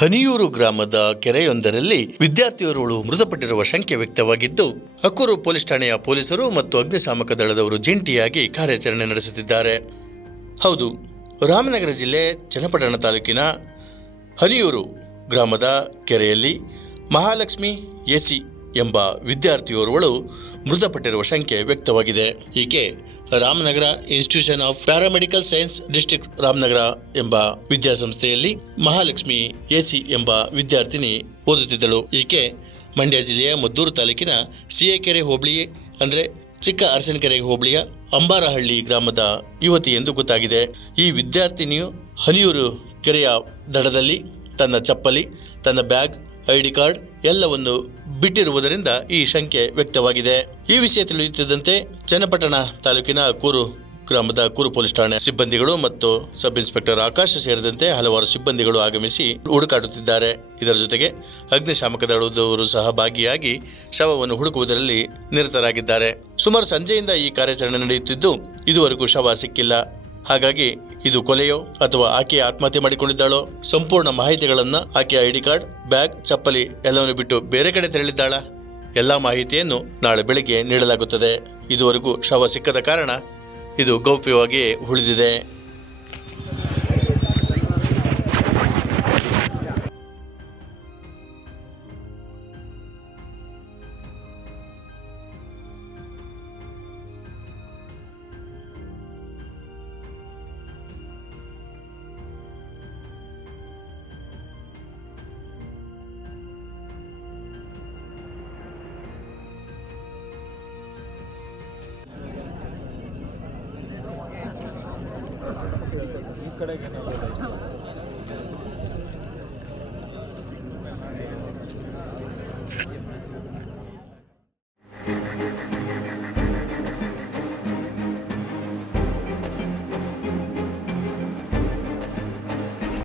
ಹನಿಯೂರು ಗ್ರಾಮದ ಕೆರೆಯೊಂದರಲ್ಲಿ ವಿದ್ಯಾರ್ಥಿಯೋರ್ವಳು ಮೃತಪಟ್ಟಿರುವ ಶಂಕೆ ವ್ಯಕ್ತವಾಗಿದ್ದು, ಅಕ್ಕೂರು ಪೊಲೀಸ್ ಠಾಣೆಯ ಪೊಲೀಸರು ಮತ್ತು ಅಗ್ನಿಶಾಮಕ ದಳದವರು ಜಂಟಿಯಾಗಿ ಕಾರ್ಯಾಚರಣೆ ನಡೆಸುತ್ತಿದ್ದಾರೆ. ಹೌದು, ರಾಮನಗರ ಜಿಲ್ಲೆ ಚನ್ನಪಟ್ಟಣ ತಾಲೂಕಿನ ಹನಿಯೂರು ಗ್ರಾಮದ ಕೆರೆಯಲ್ಲಿ ಮಹಾಲಕ್ಷ್ಮಿ ಎಸಿ ಎಂಬ ವಿದ್ಯಾರ್ಥಿಯೋರ್ವಳು ಮೃತಪಟ್ಟಿರುವ ಶಂಕೆ ವ್ಯಕ್ತವಾಗಿದೆ. ಈಕೆ Ramanagara institution of paramedical science district Ramanagara ಎಂಬ ವಿದ್ಯಾಸಂಸ್ಥೆಯಲ್ಲಿ ಮಹಾಲಕ್ಷ್ಮಿ ಎಸಿ ಎಂಬ ವಿದ್ಯಾರ್ಥಿನಿ ಓದುತ್ತಿದ್ದಳು. ಈಕೆ ಮಂಡ್ಯ ಜಿಲ್ಲೆಯ ಮದ್ದೂರು ತಾಲೂಕಿನ ಸಿಎಕೆರೆ ಹೋಬಳಿ ಅಂದರೆ ಚಿಕ್ಕ ಅರಸನಕೆರೆ ಹೋಬಳಿಯ ಅಂಬಾರಹಳ್ಳಿ ಗ್ರಾಮದ ಯುವತಿ ಎಂದು ಗೊತ್ತಾಗಿದೆ. ಈ ವಿದ್ಯಾರ್ಥಿನಿಯು ಹನಿಯೂರು ಕೆರೆಯ ದಡದಲ್ಲಿ ತನ್ನ ಚಪ್ಪಲಿ, ತನ್ನ ಬ್ಯಾಗ್, ಐಡಿ ಕಾರ್ಡ್ ಎಲ್ಲವನ್ನು ಬಿಟ್ಟಿರುವುದರಿಂದ ಈ ಶಂಕೆ ವ್ಯಕ್ತವಾಗಿದೆ. ಈ ವಿಷಯ ತಿಳಿಯುತ್ತಿದ್ದಂತೆ ಚನ್ನಪಟ್ಟಣ ತಾಲೂಕಿನ ಕೂರು ಗ್ರಾಮದ ಕೂರು ಪೊಲೀಸ್ ಠಾಣೆ ಸಿಬ್ಬಂದಿಗಳು ಮತ್ತು ಸಬ್ ಇನ್ಸ್ಪೆಕ್ಟರ್ ಆಕಾಶ್ ಸೇರಿದಂತೆ ಹಲವಾರು ಸಿಬ್ಬಂದಿಗಳು ಆಗಮಿಸಿ ಹುಡುಕಾಡುತ್ತಿದ್ದಾರೆ. ಇದರ ಜೊತೆಗೆ ಅಗ್ನಿಶಾಮಕ ದಳದವರು ಸಹ ಭಾಗಿಯಾಗಿ ಶವವನ್ನು ಹುಡುಕುವುದರಲ್ಲಿ ನಿರತರಾಗಿದ್ದಾರೆ. ಸುಮಾರು ಸಂಜೆಯಿಂದ ಈ ಕಾರ್ಯಾಚರಣೆ ನಡೆಯುತ್ತಿದ್ದು ಇದುವರೆಗೂ ಶವ ಸಿಕ್ಕಿಲ್ಲ. ಹಾಗಾಗಿ ಇದು ಕೊಲೆಯೋ ಅಥವಾ ಆಕೆ ಆತ್ಮಹತ್ಯೆ ಮಾಡಿಕೊಂಡಿದ್ದಾಳೋ, ಸಂಪೂರ್ಣ ಮಾಹಿತಿಗಳನ್ನು, ಆಕೆಯ ಐಡಿ ಕಾರ್ಡ್, ಬ್ಯಾಗ್, ಚಪ್ಪಲಿ ಎಲ್ಲವನ್ನು ಬಿಟ್ಟು ಬೇರೆ ಕಡೆ ತೆರಳಿದ್ದಾಳ, ಎಲ್ಲ ಮಾಹಿತಿಯನ್ನು ನಾಳೆ ಬೆಳಗ್ಗೆ ನೀಡಲಾಗುತ್ತದೆ. ಇದುವರೆಗೂ ಶವ ಸಿಕ್ಕದ ಕಾರಣ ಇದು ಗೌಪ್ಯವಾಗಿ ಉಳಿದಿದೆ. ಈ ಕಡೆಗೆ